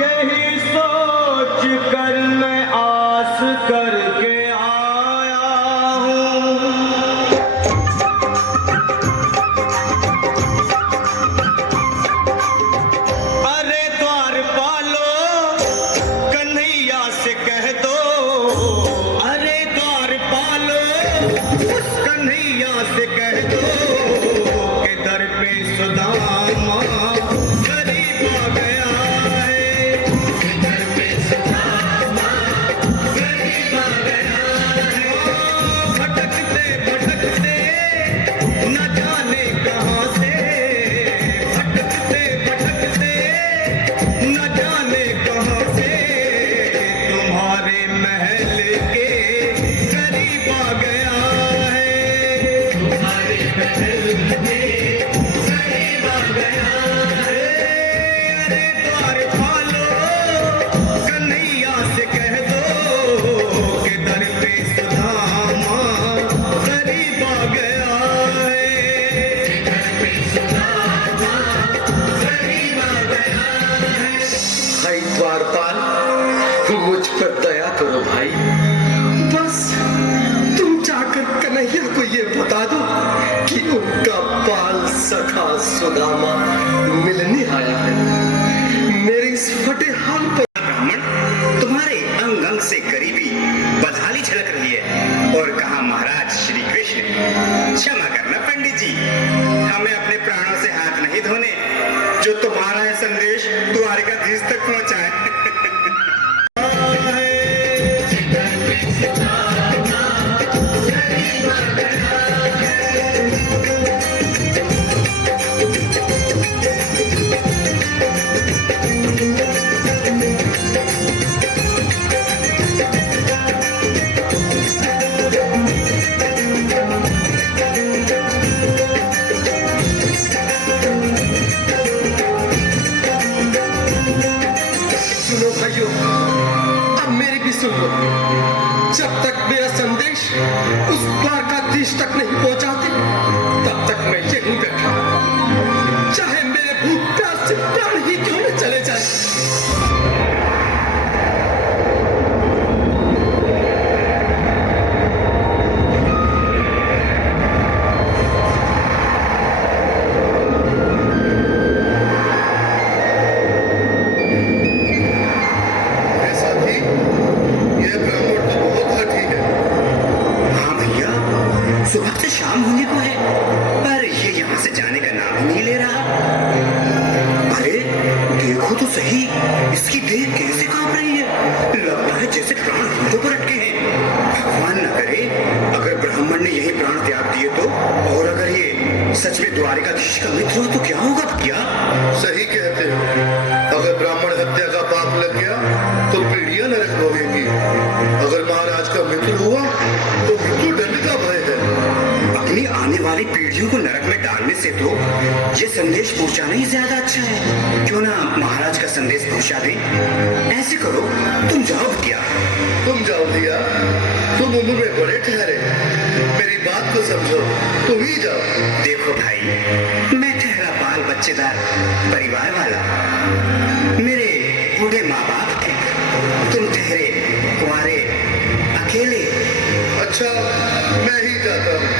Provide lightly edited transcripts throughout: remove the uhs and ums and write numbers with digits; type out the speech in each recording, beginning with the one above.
यही सोच कर मैं आस करके आया हूँ। अरे द्वारपालो कन्हैया से कह दो, अरे द्वारपालो कन्हैया से कह दो कि दर पे सुदामा गरीब आ गया है, दर पे सुदामा गरीब आ गया है। भटकते भटकते न जाने कहाँ से, भटकते भटकते न जाने कहाँ से तुम्हारे महल के करीब आ गया है, तुम्हारे महल के करीब आ गया है। अरे द्वारपालो कन्हैया से कह दो कि दर पे सुदामा गरीब आ गया है, दर पे सुदामा गरीब आ गया है। भाई द्वारपाल, मुझ पर दया करो भाई। बस तुम जाकर कन्हैया को ये बता दो कि उनका बाल सखा सुदामा मिलने आया है। मेरे इस फटे हाल पर ब्राह्मण तुम्हारे अंग अंग से करीबी बदहाली झलक रही है। और कहा महाराज श्री कृष्ण, क्षमा करना पंडित जी, हमें अपने प्राणों से हाथ नहीं धोने, जो तुम्हारा है संदेश द्वारिकाधीश तक पहुंचाए। सुनो भाइयों, अब मेरी भी सुन लो। जब तक मेरा संदेश उस द्वारकाधीश तक नहीं पहुंचाते, तब तक मैं यहीं बैठा, चाहे मेरे भूख प्यास से प्राण ही क्यों न चले जाए। ऐसा थी, ये ब्राह्मण तो बहुत हठी है। हाँ भैया, सुबह से शाम होने को है, पर ये यहाँ से जाने का नाम ही नहीं ले रहा। अरे देखो तो सही, इसकी देह कैसे कांप रही है, लगता है जैसे प्राण हाथों पर अटके हैं। भगवान न करे अगर ब्राह्मण ने यही प्राण त्याग दिए तो, और अगर ये सच में द्वारिकाधीश का मित्र हो तो क्या होगा भैया? सही कहते हो, अगर ब्राह्मण हत्या का पाप लग गया तो पीढ़ियां नरक भोगेंगी। अगर महाराज का मित्र हुआ तो मृत्यु दंड का भय है। अपनी आने वाली पीढ़ियों को नरक में डालने से तो ये संदेश पहुंचाना ही ज्यादा अच्छा है। क्यों ना महाराज का संदेश पहुंचा दें। ऐसे करो, तुम जाओ भैया। तुम जाओ भैया, तुम उम्र में बड़े ठहरे, मेरी बात को समझो, तुम ही जाओ। देखो भाई, मैं ठहरा बाल बच्चेदार परिवार वाला, मेरे बूढ़े माँ बाप थे, तुम ठहरे कुंवारे अकेले। अच्छा, मैं ही जाता हूँ।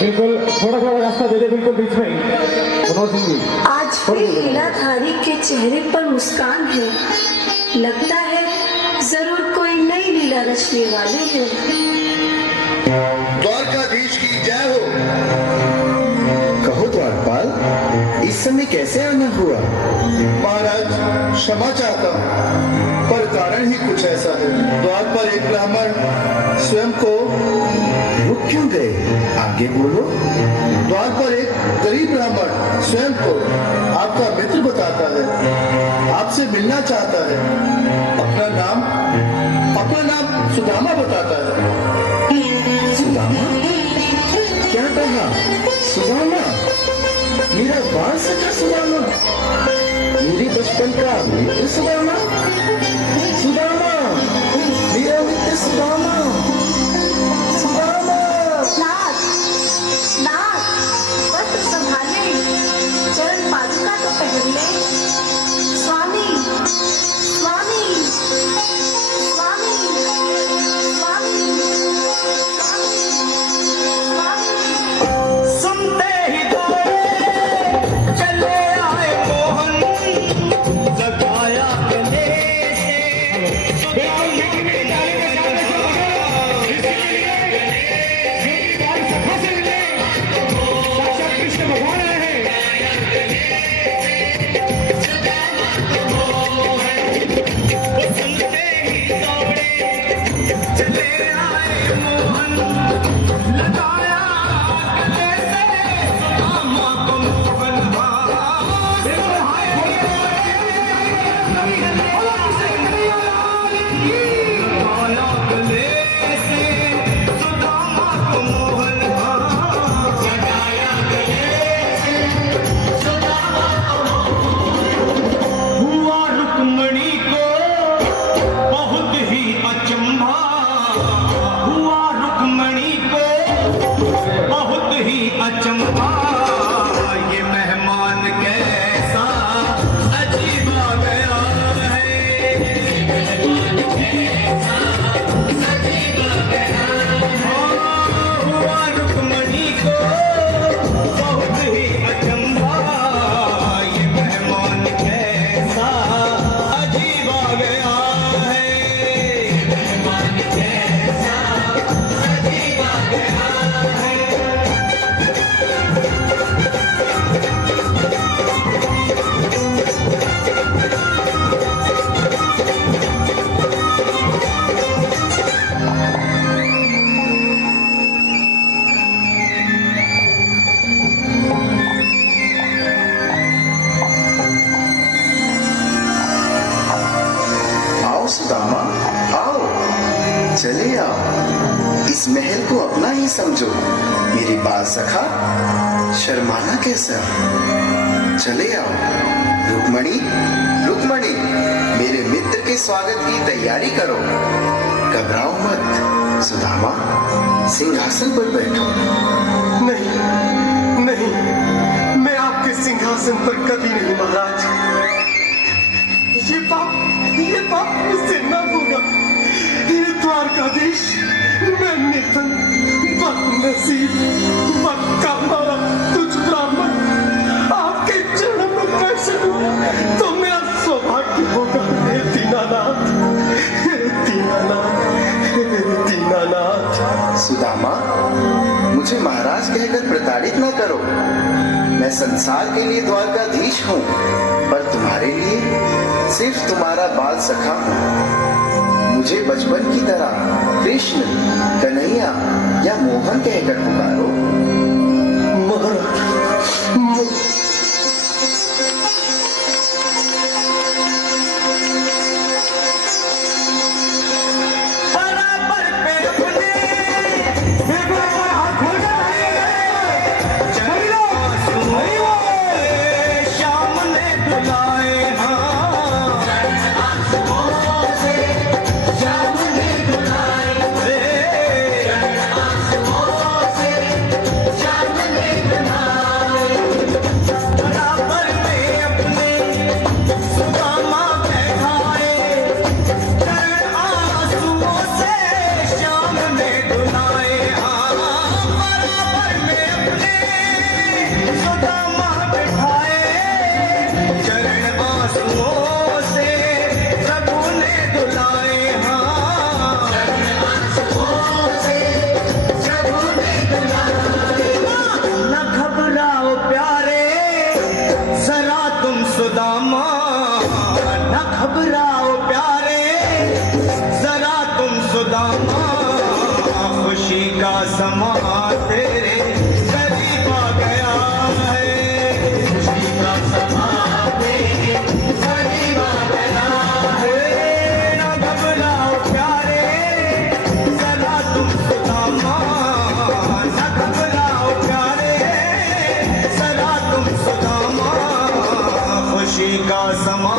बिल्कुल थोड़ा थोड़ा रास्ता दे दे, बिल्कुल बीच में मनोज सिंह जी। आज भी लीलाधारी के चेहरे पर मुस्कान है, लगता है जरूर कोई नई लीला रचने वाले हैं। द्वारकाधीश की जय हो। कहो द्वारपाल, इस समय कैसे आना हुआ? महाराज क्षमा चाहता हूँ, पर कारण ही कुछ ऐसा है। द्वार पर एक ब्राह्मण स्वयं को रुक क्यों गए? आगे बोलो। द्वार पर एक गरीब ब्राह्मण स्वयं को आपका मित्र बताता है, आपसे मिलना चाहता है। अपना नाम सुदामा बताता है। सुदामा? क्या कहा? सुदामा? मेरा बाल सखा सुदामा? मेरे बचपन का मित्र सुदामा? सुदामा, मेरा मित्र सुदामा। सुदामा। नाथ, नाथ, वस्त्र संभाले, समझो मेरी बात सखा, शर्माना कैसा। चले आओ रुक्मणी, रुक्मणी, मेरे मित्र के स्वागत की तैयारी करो। घबराओ मत सुदामा, सिंहासन पर बैठो। नहीं नहीं, मैं आपके सिंहासन पर कभी नहीं महाराज। ये पाप मुझसे न होगा। ये द्वारकाधीश, मैं निर्धन, बदनसीब, बदकामारा तुझ ब्राह्मण आपके चरणों में कैसे हूँ तो मेरा सौभाग्य होगा। हे दीनानाथ, हे दीनानाथ, हे दीनानाथ। सुदामा, मुझे महाराज कहकर प्रताड़ित न करो। मैं संसार के लिए द्वारकाधीश हूँ, पर तुम्हारे लिए सिर्फ तुम्हारा बाल सखा हूँ। मुझे बचपन की तरह कृष्ण, कन्हैया या मोहन कहकर पुकारो। बराबर पे अपने श्याम ने बुलाए। बराबर में अपने सुदामा बैठाए, चरण आंसुओं से श्याम ने धुलाए। बराबर में अपने सुदामा बैठाए, चरण आंसुओं से प्रभु ने धुलाए। न घबराओ प्यारे जरा तुम सुदामा, न घबराओ प्यारे जरा तुम सुदामा। खुशी का समा तेरे करीब आ गया है। खुशी का समा तेरे करीब आ गया है। न घबराओ प्यारे जरा तुम सुदामा, न घबराओ प्यारे जरा तुम सुदामा। खुशी का समा